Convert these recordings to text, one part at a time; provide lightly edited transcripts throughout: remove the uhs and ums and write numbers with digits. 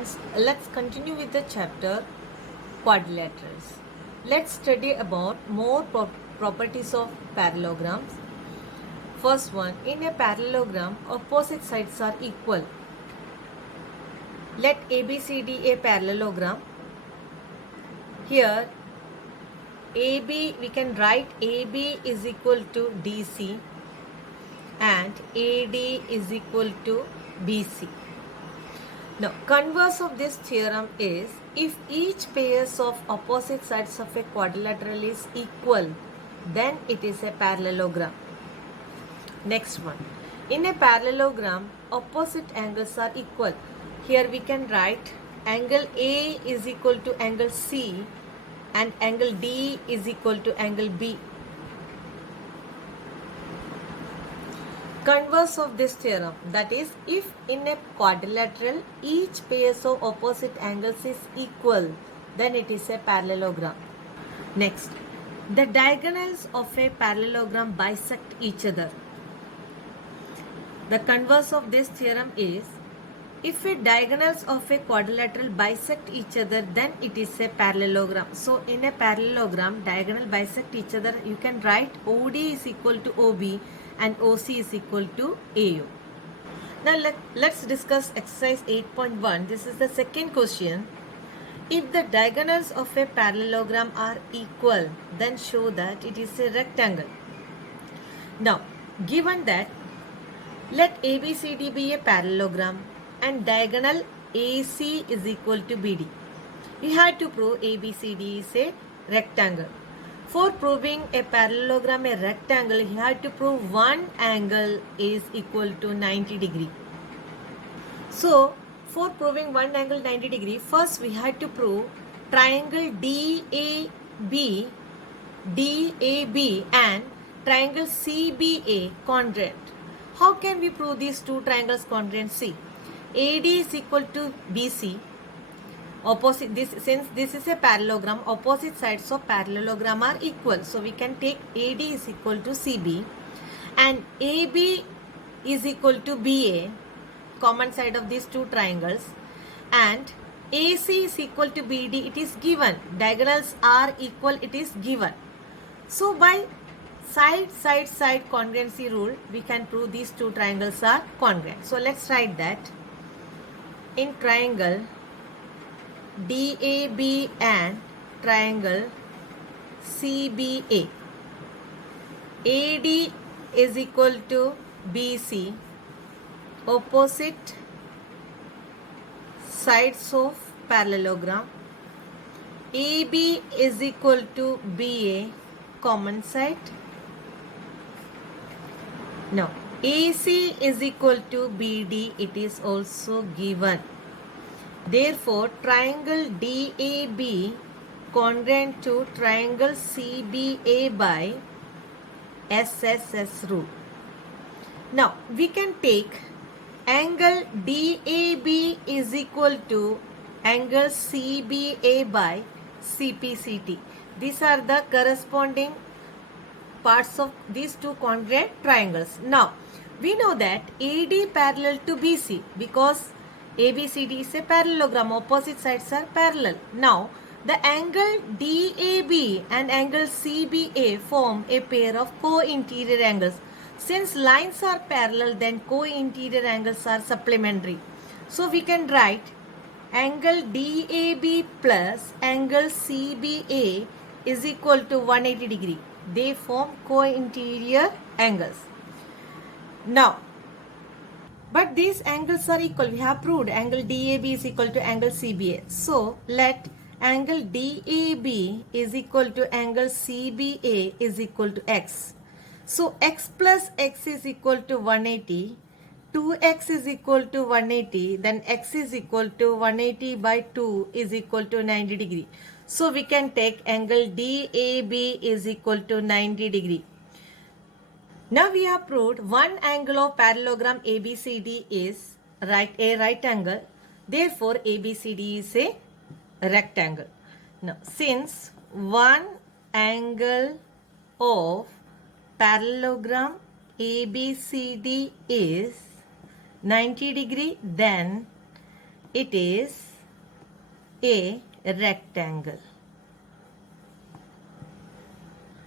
Let's continue with the chapter quadrilaterals. Let's study about more properties of parallelograms. First one, in a parallelogram, opposite sides are equal. Let ABCD a parallelogram. Here, AB, we can write AB is equal to DC and AD is equal to BC. Now, converse of this theorem is if each pairs of opposite sides of a quadrilateral is equal, then it is a parallelogram. Next one. In a parallelogram, opposite angles are equal. Here we can write angle A is equal to angle C and angle D is equal to angle B. Converse of this theorem, that is, if in a quadrilateral each pairs of opposite angles is equal, then it is a parallelogram. Next, the diagonals of a parallelogram bisect each other. The converse of this theorem is if a diagonals of a quadrilateral bisect each other, then it is a parallelogram. So in a parallelogram, diagonal bisect each other, you can write OD is equal to OB and OC is equal to AO. Now let's discuss exercise 8.1. This is the second question. If the diagonals of a parallelogram are equal, then show that it is a rectangle. Now, given that, let ABCD be a parallelogram and diagonal AC is equal to BD. We had to prove ABCD is a rectangle. For proving a parallelogram a rectangle, he had to prove one angle is equal to 90 degree. So, for proving one angle 90 degree, first we had to prove triangle DAB and triangle CBA congruent. How can we prove these two triangles congruent? See, AD is equal to BC. Opposite this, since this is a parallelogram, opposite sides of parallelogram are equal. So we can take AD is equal to CB and AB is equal to BA, common side of these two triangles, and AC is equal to BD. It is given. Diagonals are equal. It is given. So by side congruency rule, we can prove these two triangles are congruent. So let's write that in triangle DAB and triangle CBA, AD is equal to BC, opposite sides of parallelogram, AB is equal to BA, common side. Now, AC is equal to BD, it is also given. Therefore, triangle DAB congruent to triangle CBA by SSS rule. Now, we can take angle DAB is equal to angle CBA by CPCT. These are the corresponding parts of these two congruent triangles. Now, we know that AD parallel to BC because ABCD is a parallelogram, opposite sides are parallel. Now, the angle DAB and angle CBA form a pair of co-interior angles. Since lines are parallel, then co-interior angles are supplementary. So, we can write angle DAB plus angle CBA is equal to 180 degree. They form co-interior angles. Now, but these angles are equal. We have proved angle DAB is equal to angle CBA. So, let angle DAB is equal to angle CBA is equal to X. So, X plus X is equal to 180. 2X is equal to 180. Then X is equal to 180 by 2 is equal to 90 degree. So, we can take angle DAB is equal to 90 degree. Now we have proved one angle of parallelogram ABCD is a right angle. Therefore, ABCD is a rectangle. Now, since one angle of parallelogram ABCD is 90 degree, then it is a rectangle.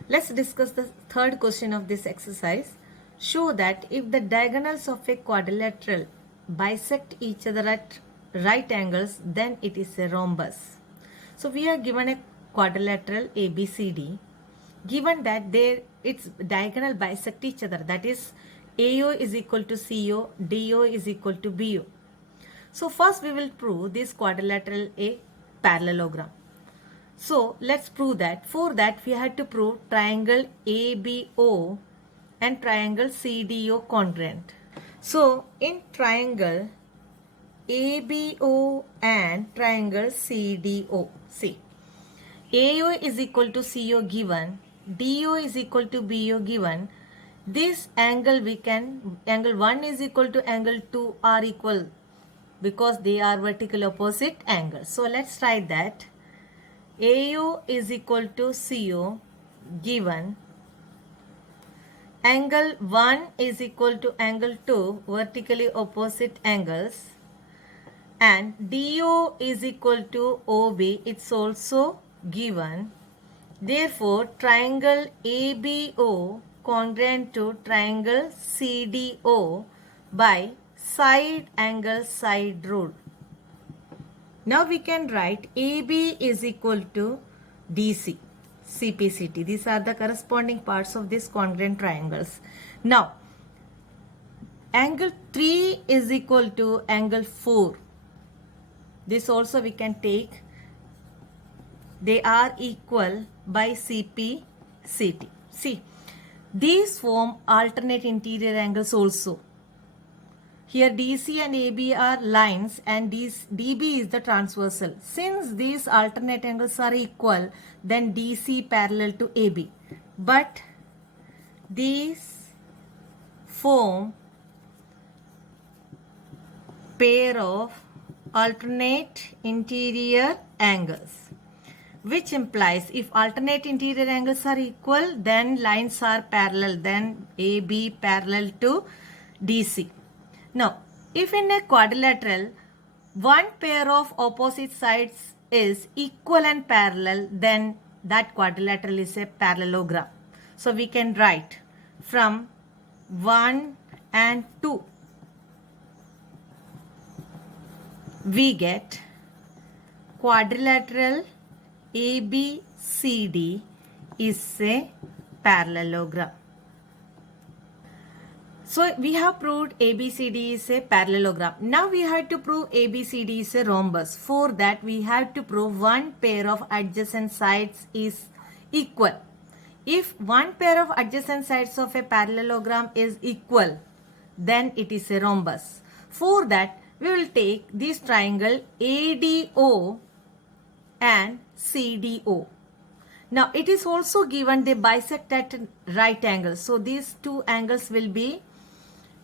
Let's discuss the third question of this exercise. Show that if the diagonals of a quadrilateral bisect each other at right angles, then it is a rhombus. So we are given a quadrilateral ABCD. Given that its diagonal bisect each other, that is AO is equal to CO, DO is equal to BO. So first we will prove this quadrilateral a parallelogram. So let's prove that. For that we had to prove triangle ABO and triangle CDO congruent. So in triangle ABO and triangle CDO, see, AO is equal to CO given, DO is equal to BO given. This angle angle 1 is equal to angle 2 are equal because they are vertical opposite angles. So let's write that. AO is equal to CO given, angle 1 is equal to angle 2 vertically opposite angles, and DO is equal to OB, it's also given. Therefore triangle ABO congruent to triangle CDO by side angle side rule. Now we can write AB is equal to DC, CPCT. These are the corresponding parts of these congruent triangles. Now, angle 3 is equal to angle 4. This also we can take. They are equal by CPCT. See, these form alternate interior angles also. Here DC and AB are lines and DB is the transversal. Since these alternate angles are equal, then DC parallel to AB. But these form pair of alternate interior angles, which implies if alternate interior angles are equal, then lines are parallel, then AB parallel to DC. Now, if in a quadrilateral, one pair of opposite sides is equal and parallel, then that quadrilateral is a parallelogram. So we can write from 1 and 2. We get quadrilateral ABCD is a parallelogram. So we have proved ABCD is a parallelogram. Now we have to prove ABCD is a rhombus. For that we have to prove one pair of adjacent sides is equal. If one pair of adjacent sides of a parallelogram is equal, then it is a rhombus. For that we will take this triangle ADO and CDO. Now it is also given they bisect at right angles. So these two angles will be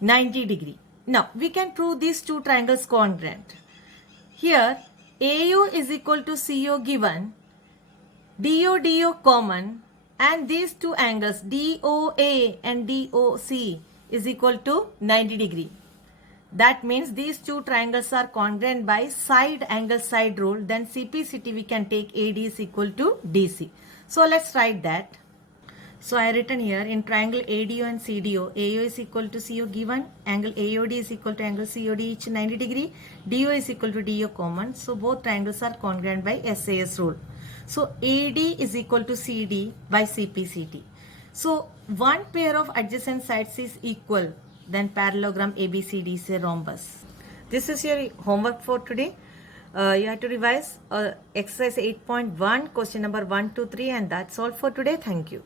90 degree. Now we can prove these two triangles congruent. Here AO is equal to CO given, DO common, and these two angles DOA and DOC is equal to 90 degree. That means these two triangles are congruent by side angle side rule. Then CPCT we can take AD is equal to DC. So let's write that. So I written here in triangle ADO and CDO, AO is equal to CO given, angle AOD is equal to angle COD each 90 degree, DO is equal to DO common. So both triangles are congruent by SAS rule. So AD is equal to CD by CPCT. So one pair of adjacent sides is equal, then parallelogram ABCD is a rhombus. This is your homework for today. You have to revise exercise 8.1 question number 1, 2, 3, and that's all for today. Thank you.